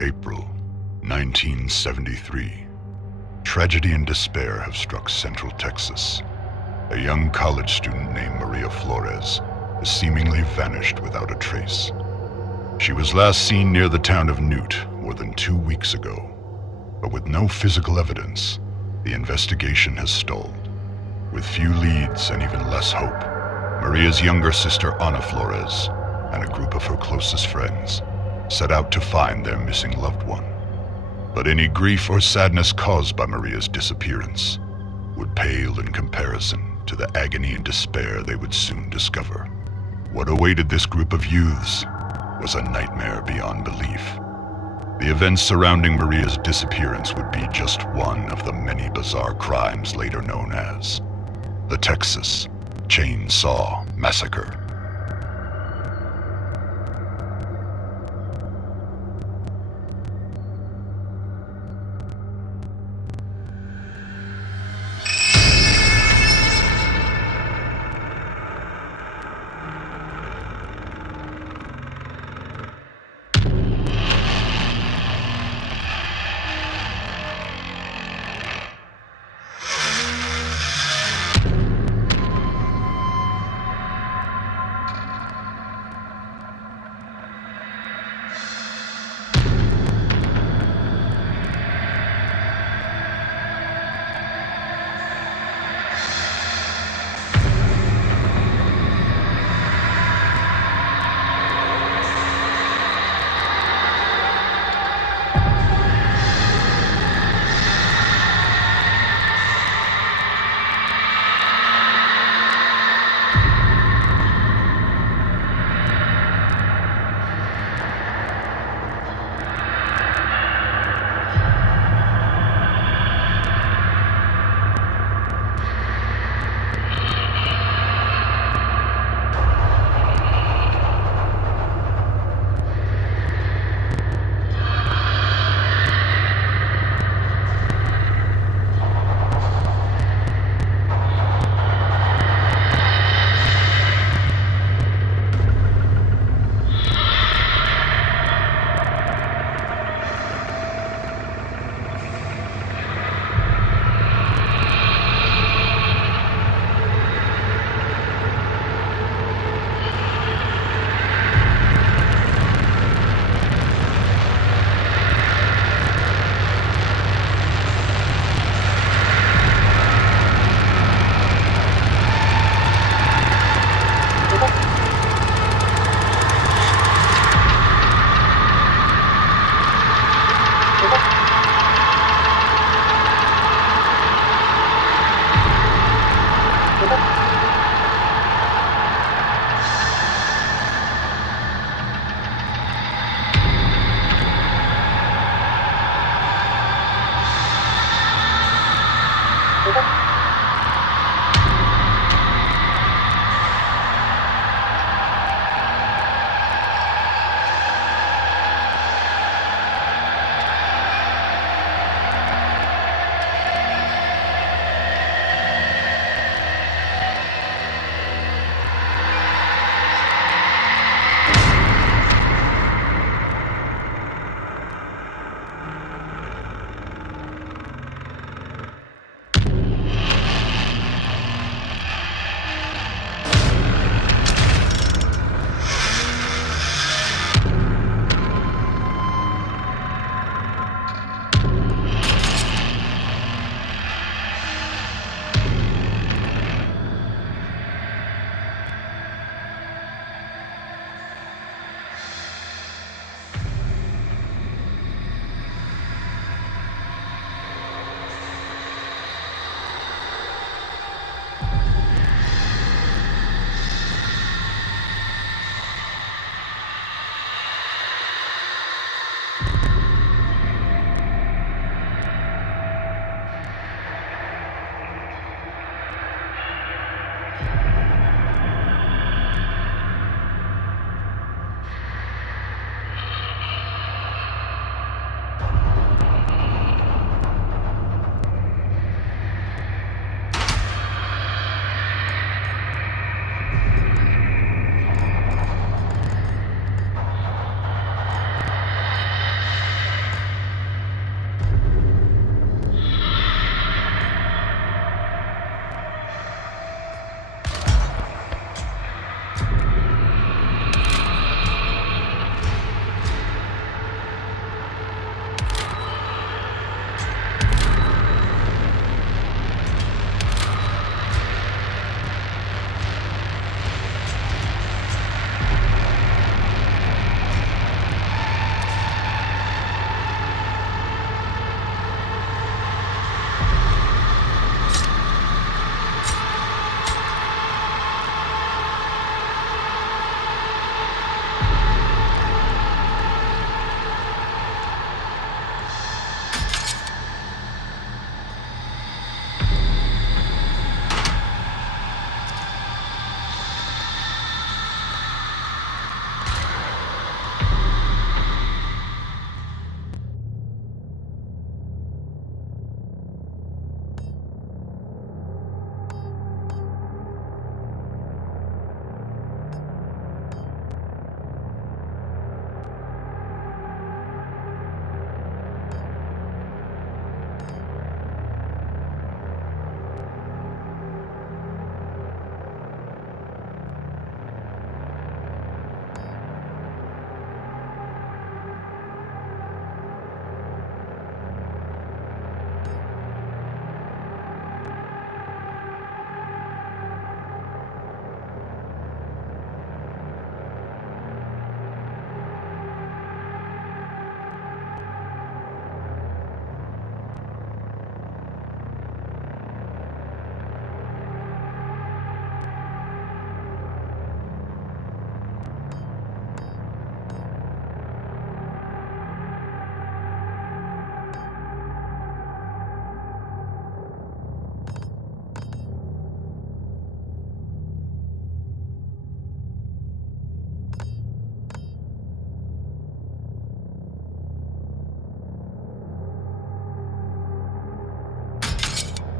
April 1973. Tragedy and despair have struck Central Texas. A young college student named Maria Flores has seemingly vanished without a trace. She was last seen near the town of Newt more than 2 weeks ago, but with no physical evidence, the investigation has stalled. With few leads and even less hope, Maria's younger sister Ana Flores and a group of her closest friends set out to find their missing loved one. But any grief or sadness caused by Maria's disappearance would pale in comparison to the agony and despair they would soon discover. What awaited this group of youths was a nightmare beyond belief. The events surrounding Maria's disappearance would be just one of the many bizarre crimes later known as the Texas Chainsaw Massacre.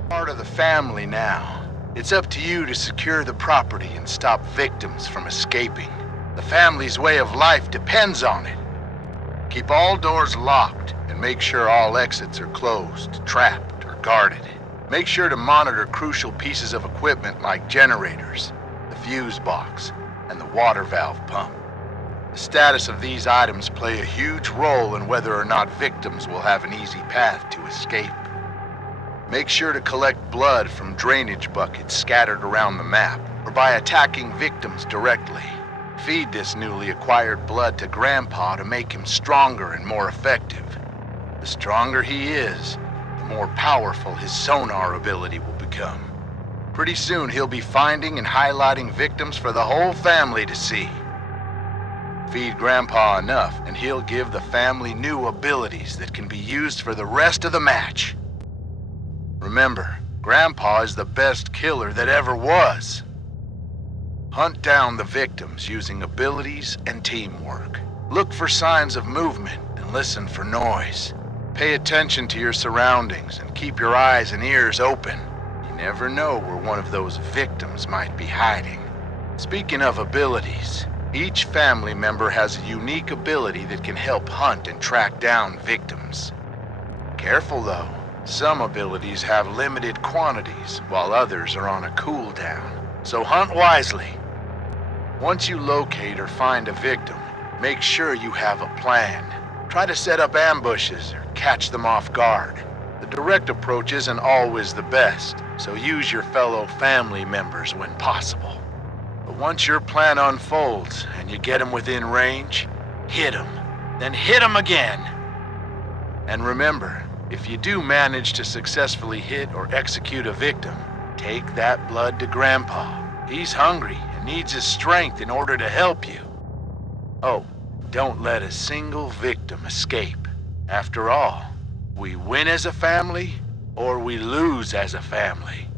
Part of the family now. It's up to you to secure the property and stop victims from escaping. The family's way of life depends on it. Keep all doors locked and make sure all exits are closed, trapped, or guarded. Make sure to monitor crucial pieces of equipment like generators, the fuse box, and the water valve pump. The status of these items play a huge role in whether or not victims will have an easy path to escape. Make sure to collect blood from drainage buckets scattered around the map, or by attacking victims directly. Feed this newly acquired blood to Grandpa to make him stronger and more effective. The stronger he is, the more powerful his sonar ability will become. Pretty soon he'll be finding and highlighting victims for the whole family to see. Feed Grandpa enough, and he'll give the family new abilities that can be used for the rest of the match. Remember, Grandpa is the best killer that ever was. Hunt down the victims using abilities and teamwork. Look for signs of movement and listen for noise. Pay attention to your surroundings and keep your eyes and ears open. You never know where one of those victims might be hiding. Speaking of abilities, each family member has a unique ability that can help hunt and track down victims. Careful though. Some abilities have limited quantities, while others are on a cooldown. So hunt wisely. Once you locate or find a victim, make sure you have a plan. Try to set up ambushes or catch them off guard. The direct approach isn't always the best, so use your fellow family members when possible. But once your plan unfolds and you get them within range, hit them. Then hit them again. And remember, if you do manage to successfully hit or execute a victim, take that blood to Grandpa. He's hungry and needs his strength in order to help you. Oh, don't let a single victim escape. After all, we win as a family, or we lose as a family.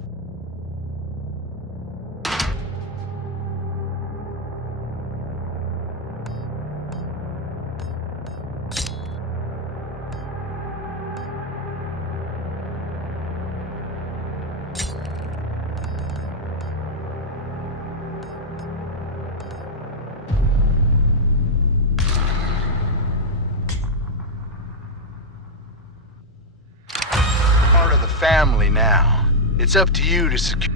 Part of the family now. It's up to you to secure.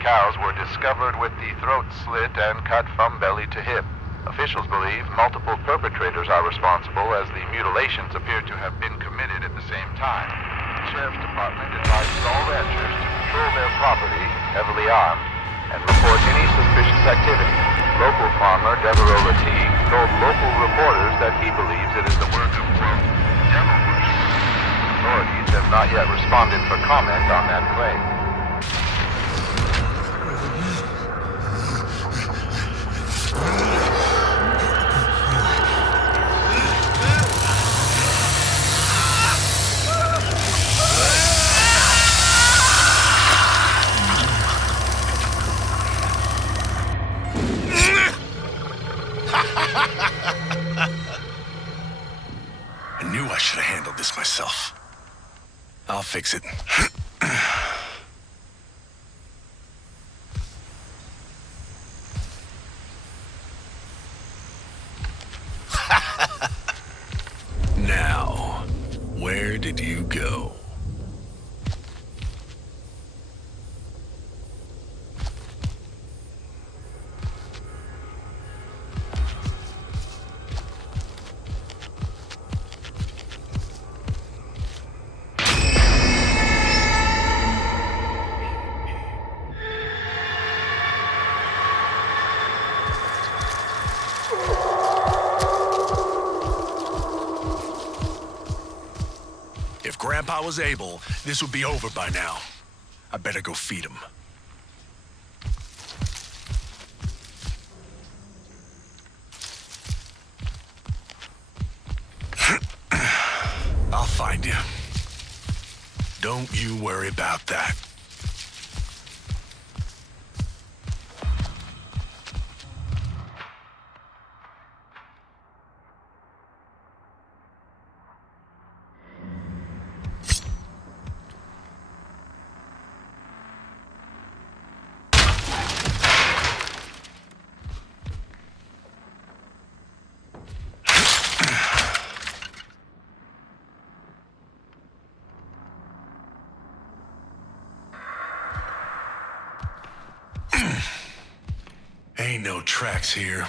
cows were discovered with the throat slit and cut from belly to hip. Officials believe multiple perpetrators are responsible, as the mutilations appear to have been committed at the same time. The Sheriff's Department advises all ranchers to patrol their property, heavily armed, and report any suspicious activity. Local farmer Devereaux Lateef told local reporters that he believes it is the work of, quote, devil worshippers. Authorities have not yet responded for comment on that claim. I knew I should have handled this myself. I'll fix it. Now, where did you go? If Grandpa was able, this would be over by now. I better go feed him. I'll find you. Don't you worry about that. Ain't no tracks here.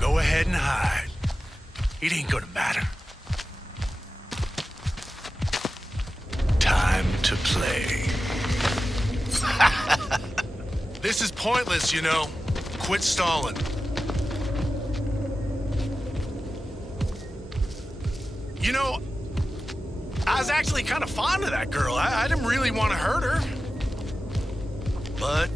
Go ahead and hide. It ain't gonna matter. Time to play. This is pointless, you know. Quit stalling. You know, I was actually kind of fond of that girl. I didn't really want to hurt her. But...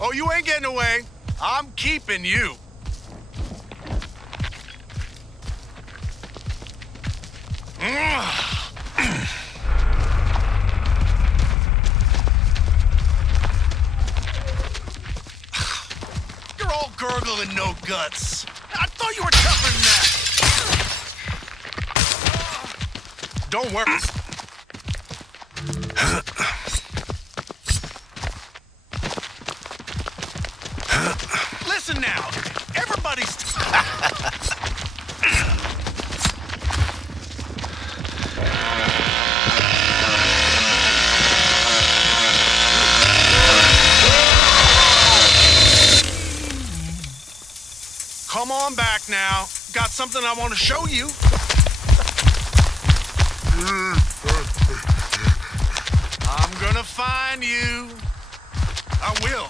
oh, you ain't getting away. I'm keeping you. You're all gurgle and no guts. I thought you were tougher than that. Don't worry. Listen now, everybody's... Come on back now. Got something I want to show you. I'm gonna find you. I will.